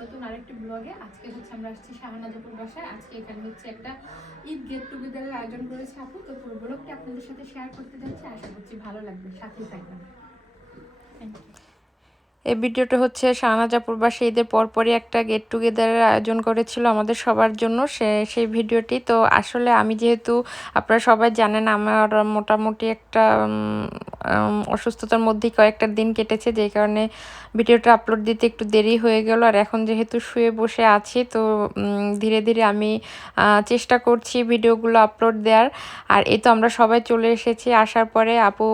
নতুন আরেকটি ব্লগে। আজকে হচ্ছে আমরা আসছি বাসায়। আজকে এখানে হচ্ছে একটা ঈদ গেট টুগেদারের আয়োজন করেছে আপু। তো পুরো ব্লগটি আপনাদের সাথে শেয়ার করতে যাচ্ছি। আশা করছি ভালো লাগবে। সাথেই থাকবেন। এই ভিডিওটা হচ্ছে শাহনাজাপুর বাসে ঈদের পরপরই একটা গেট টুগেদারের আয়োজন করেছিল আমাদের সবার জন্য সে, সেই ভিডিওটি। তো আসলে আমি যেহেতু, আপনারা সবাই জানেন, আমার মোটামুটি একটা অসুস্থতার মধ্যেই কয়েকটা দিন কেটেছে, যেই কারণে ভিডিওটা আপলোড দিতে একটু দেরি হয়ে গেল। আর এখন যেহেতু শুয়ে বসে আছি, তো ধীরে ধীরে আমি চেষ্টা করছি ভিডিওগুলো আপলোড দেওয়ার আর এই তো আমরা সবাই চলে এসেছি, আসার পরে আপু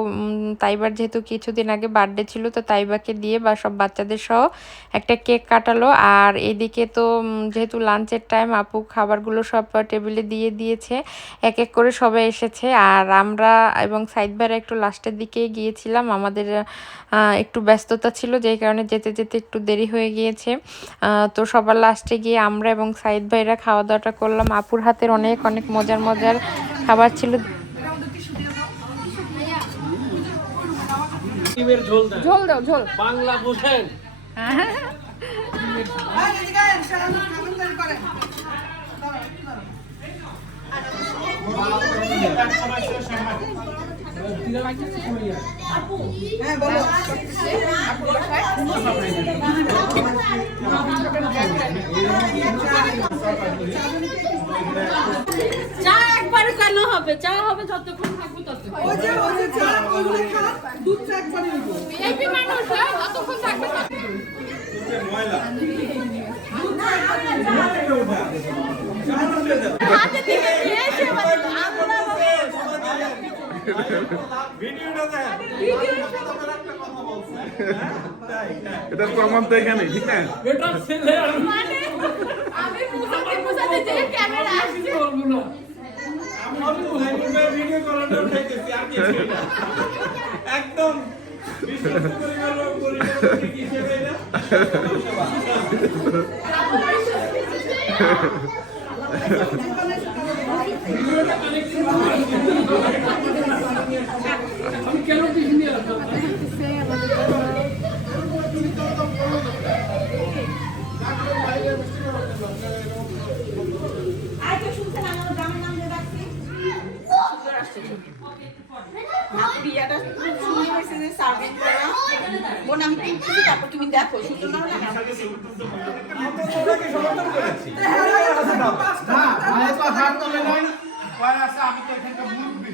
তাইবার যেহেতু কিছুদিন আগে বার্থডে ছিল, তো তাইবাকে দিয়ে বা সব বাচ্চাদের সহ একটা কেক কাটালো। আর এদিকে তো যেহেতু লাঞ্চের টাইম আপু খাবারগুলো সব টেবিলে দিয়ে দিয়েছে, এক এক করে সবাই এসেছে। আর আমরা এবং সাইদ ভাইরা একটু লাস্টের দিকে গিয়েছিলাম। আমাদের একটু ব্যস্ততা ছিল যেই কারণে যেতে যেতে একটু দেরি হয়ে গিয়েছে। তো সবার লাস্টে গিয়ে আমরা এবং সাইদ ভাইরা খাওয়া দাওয়াটা করলাম। আপুর হাতের অনেক অনেক মজার মজার খাবার ছিল। ডিমের ঝোল দেন। ঝোল দাও ঝোল। বাংলা বোঝেন। চা একবারে কেন হবে? চা হবে যতক্ষণ থাকব ততক্ষণ। হ্যাঁ, হাতে এটার প্রমাণ তো এখানে ঠিক না? এটা তারপর তুমি দেখো সুন্দর না হলে আমি তো যে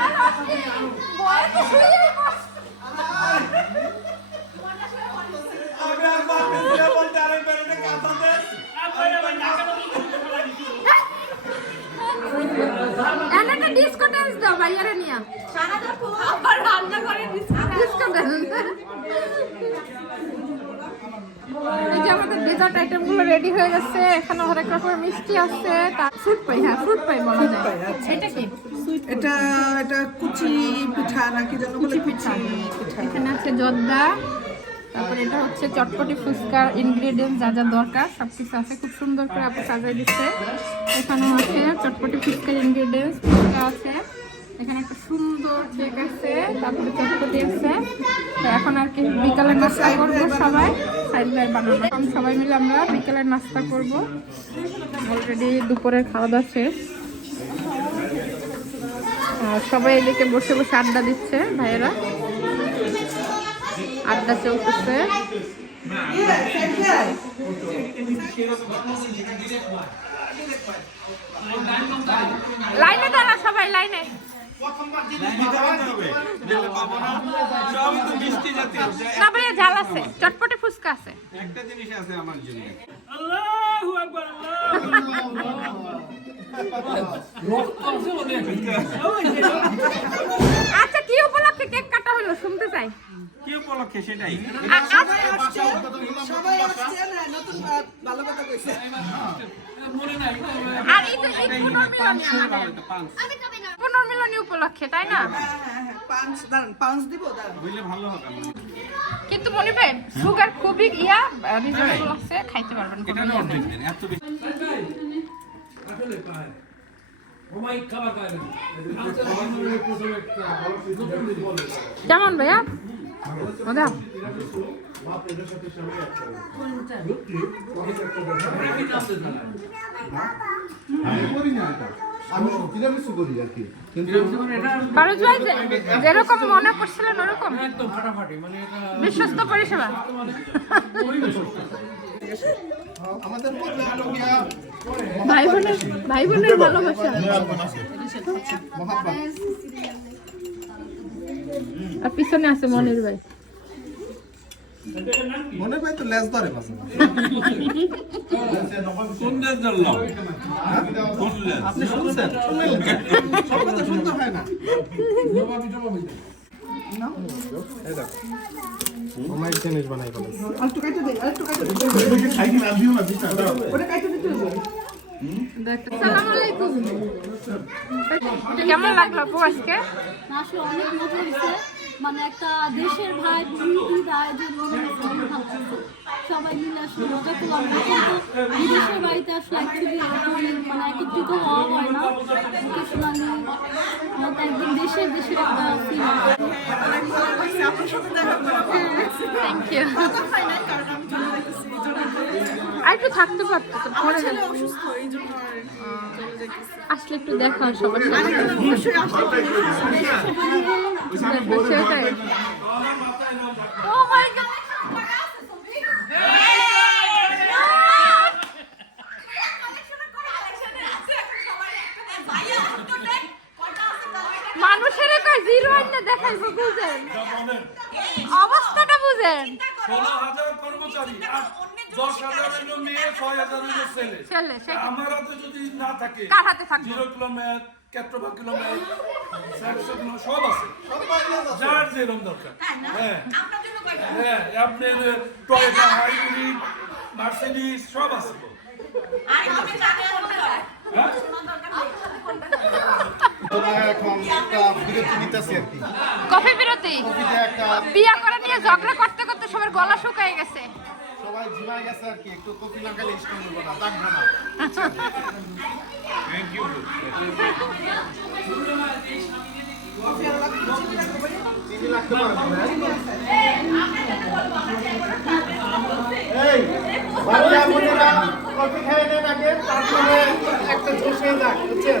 কারণ দিতে পারে না। হ্যাঁ, আমি পারছি। হোটেল আমি আর পারতেছি না বলতে আরেকবার এটা কাঁথা দেন। এনে একটা ডিস্কো ডান্স দাও ভাইয়ারে নিয়ে আবার রান্না করে ডিস্কো ডান্স এই যে আমাদের ডেজার্ট আইটেমগুলো রেডি হয়ে গেছে। এখানে হরেক রকমের মিষ্টি আছে। ফ্রুট পাই হ্যাঁ ফ্রুট পাই বলা যায়। এটা কি? এটা এটা কুচি পিঠা নাকি যেন বলে পিঠা। এখানে আছে জর্দা। তারপরে এটা হচ্ছে চটপটি ফুচকার ইনগ্রেডিয়েন্ট যা যা দরকার সব কিছু আছে। খুব সুন্দর করে আপনি সাজিয়ে দিচ্ছে। এখানেও আছে চটপটি ফুচকার ইনগ্রেডিয়েন্টস ফুচকা আছে। এখানে একটা সুন্দর কেক আছে তারপরে চটপটি আছে। এখন আর কি বিকালের নাস্তা করব সবাই। সবাই মিলে আমরা বিকালের নাস্তা করব। অলরেডি দুপুরের খাওয়া দাওয়া শেষ সবাই এদিকে বসে বসে আড্ডা দিচ্ছে ভাইয়েরা। আড্ডা চলতেছে। লাইনে দাঁড়া সবাই, লাইনে। ঝাল আছে। চটপটে ফুচকা আছে। একটা জিনিস আছে আমার জন্য। আল্লাহু আকবার রক্ত আছে অনেক আচ্ছা কি উপলক্ষে কেক কাটা হলো? শুনতে চাই। কি উপলক্ষে সেটাই? সবাই আসছে। সবাই আসছে না নতুন ভালো কথা কইছে। আর এই তো এই পুনর্মিলনী পুনর্মিলনী উপলক্ষে তাই না? হ্যাঁ হ্যাঁ হ্যাঁ পাঁচ দাঁড়ান পাঁচ দিব দাঁড়ান। হইলে ভালো হবে কিন্তু মনে ভাই সুগার খুবই ইয়া রিজনেবল আছে খাইতে পারবেন ইয়া কেমন ভাইয়া? না আমি করি না এটা। আমি তিরামিসু করি আর কি। কিন্তু পারুজ যেরকম মনে করছিলেন ওরকম। মানে এটা বিশ্বস্ত পরিষেবা। আমাদের ভাই বোনের ভাই বোনের ভালোবাসা। আর পিছনে আছে মনির ভাই। মনে হয় তো লেজ ধরে মাঝে কোন দেশ ধরলাম? কোন দেশ আপনি শুনছেন? সব কথা শুনতে হয় না। কেমন লাগল আপু আজকে? অনেক মজা হয়েছে। মানে একটা দেশের ভাই বোন ঈদ আয়োজন মনে হয়েছে ভালো সবাই মিলে আসলে মজা করলাম। বিদেশের বাড়িতে আসলে অ্যাকচুয়ালি মানে একত্রিত হওয়া হয় না। শুনানি মানে একদম দেশের দেশের একটা ফিল থ্যাংক ইউ আর একটু থাকতে পারতো তো পরে অসুস্থ এই জন্য আর চলে যাইতেছি আসলে একটু দেখা সবার সাথে। আসলে সেটাই ও মাই মানুষের কয় জিরো আইনে দেখাইবো বুঝেন? অবস্থাটা বুঝেন। ষোলো হাজার কর্মচারী দশ হাজার মেয়ে ছয় হাজার ছেলে। ছেলে আমার হাতে যদি না থাকে জিরো কিলোমিটার ক্যাট্রোবা কিলোমিটার সব আছে। যার যেরকম দরকার। হ্যাঁ। হ্যাঁ আপনার টয়োটা হাইব্রিড মার্সিডিস সব আছে। তোরা এখন একটা বিরতি নিতেছি আর কি। কফি বিরতি? বিয়া করে নিয়ে ঝগড়া করতে করতে সবার গলা শুকায় গেছে। সবাই ঝিমায় গেছে আর কি একটু কফি না খেলে করব না কফি খেয়ে নেন আগে তারপরে একটা যাক বুঝছেন?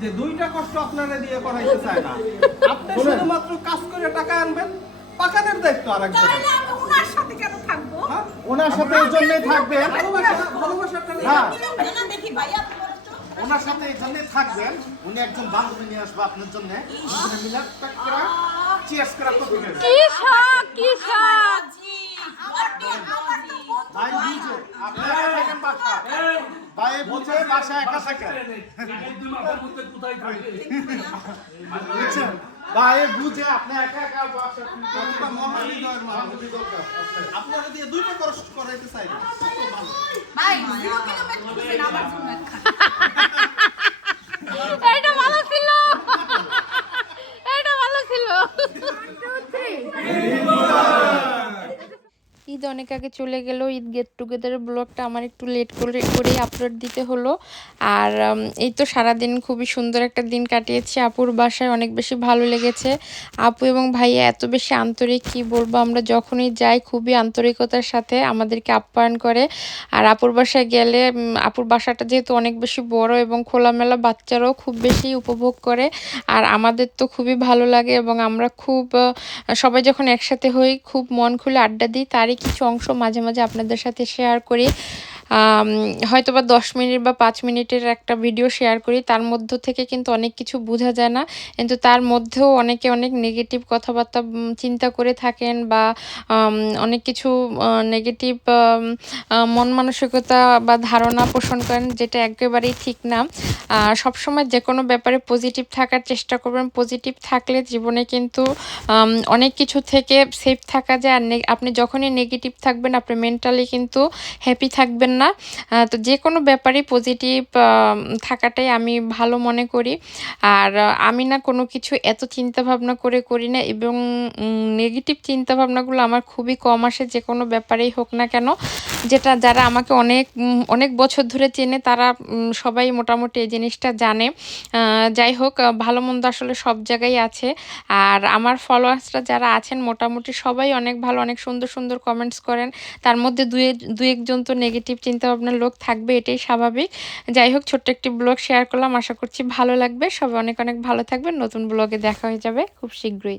যে দুইটা কষ্ট আপনারা দিয়ে করাইতে চায় না। আপনি শুধুমাত্র কাজ করে টাকা আনবেন পাকানের দায়িত্ব আরেকজনের ওনার সাথে কেন থাকব? হ্যাঁ? ওনার সাথে এই জন্যই থাকবেন। হ্যাঁ। দেখি ভাইয়া ওনার সাথে এই জন্যই থাকবেন উনি একজন বান্ধবী নিয়ে আসবে আপনার জন্য। মিলে টাক করে চিয়ার্স করে কফি খাবেন কি কি শখ ভাই বুঝে আপনি একা থাকেন বাসা ভাই বুঝে বাসা একা থাকে। বুঝছেন ভাই বুঝে আপনি একা একা দরকার? আপনারা দিয়ে দুইটা কষ্ট করাইতে চাই ভাই জিরো কিলোমিটার আমার জন্য এটা ভালো ছিল। এটা ভালো ছিল। ঈদ অনেক আগে চলে গেল। ঈদ গেট টুগেদারের ব্লগটা আমার একটু লেট করে, করেই আপলোড দিতে হলো। আর এই তো সারাদিন খুবই সুন্দর একটা দিন কাটিয়েছি। আপুর বাসায় অনেক বেশি ভালো লেগেছে। আপু এবং ভাইয়া এত বেশি আন্তরিক, কি বলব? আমরা যখনই যাই খুবই আন্তরিকতার সাথে আমাদেরকে আপ্যায়ন করে। আর আপুর বাসায় গেলে আপুর বাসাটা যেহেতু অনেক বেশি বড় এবং খোলামেলা বাচ্চারাও খুব বেশি উপভোগ করে। আর আমাদের তো খুবই ভালো লাগে এবং আমরা খুব সবাই যখন একসাথে হই, খুব মন খুলে আড্ডা দিই, তারই কিছু অংশ মাঝে মাঝে আপনাদের সাথে শেয়ার করি। হয়তো বা দশ মিনিট বা পাঁচ মিনিটের একটা ভিডিও শেয়ার করি। তার মধ্য থেকে কিন্তু অনেক কিছু বোঝা যায় না। কিন্তু তার মধ্যেও অনেকে অনেক নেগেটিভ কথাবার্তা চিন্তা করে থাকেন বা অনেক কিছু নেগেটিভ মন মানসিকতা বা ধারণা পোষণ করেন যেটা একেবারেই ঠিক না। সবসময় যে কোনো ব্যাপারে পজিটিভ থাকার চেষ্টা করবেন। পজিটিভ থাকলে জীবনে কিন্তু অনেক কিছু থেকে সেফ থাকা যায়। আর আপনি যখনই নেগেটিভ থাকবেন, আপনি মেন্টালি কিন্তু হ্যাপি থাকবেন না। তো যে কোনো ব্যাপারেই পজিটিভ থাকাটাই আমি ভালো মনে করি। আর আমি না কোনো কিছু এত চিন্তা ভাবনা করে করি না এবং নেগেটিভ চিন্তা ভাবনাগুলো আমার খুবই কম আসে যে কোনো ব্যাপারেই হোক না কেন। যেটা যারা আমাকে অনেক অনেক বছর ধরে চেনে তারা সবাই মোটামুটি এই জিনিসটা জানে। যাই হোক ভালো মন্দ আসলে সব জায়গায় আছে। আর আমার ফলোয়ার্সরা যারা আছেন মোটামুটি সবাই অনেক ভালো, অনেক সুন্দর সুন্দর কমেন্টস করেন। তার মধ্যে দুই দু একজন তো নেগেটিভ চিন্তাভাবনার লোক থাকবে, এটাই স্বাভাবিক। যাই হোক, ছোট্ট একটি ব্লগ শেয়ার করলাম। আশা করছি ভালো লাগবে। সবাই অনেক অনেক ভালো থাকবেন। নতুন ব্লগে দেখা হয়ে যাবে খুব শীঘ্রই।